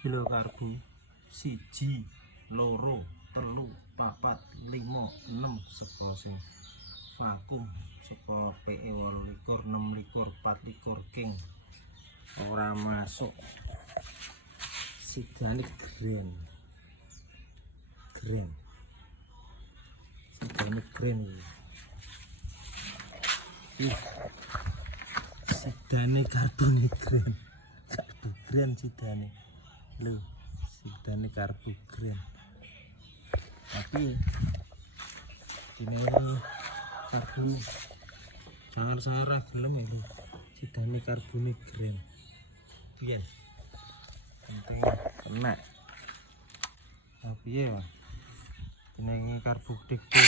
Kilo karbu siji loro telu papat limo enem saka sing vakum saka PE 28 26 24 king ora masuk sidane grand sidane grand sidane karbone grand sidane lho sidane karbu grand tapi ini karbu sangar-sangar gelem ya lho sidane karbone grand piye penting kena tapi ya jenenge karbu gede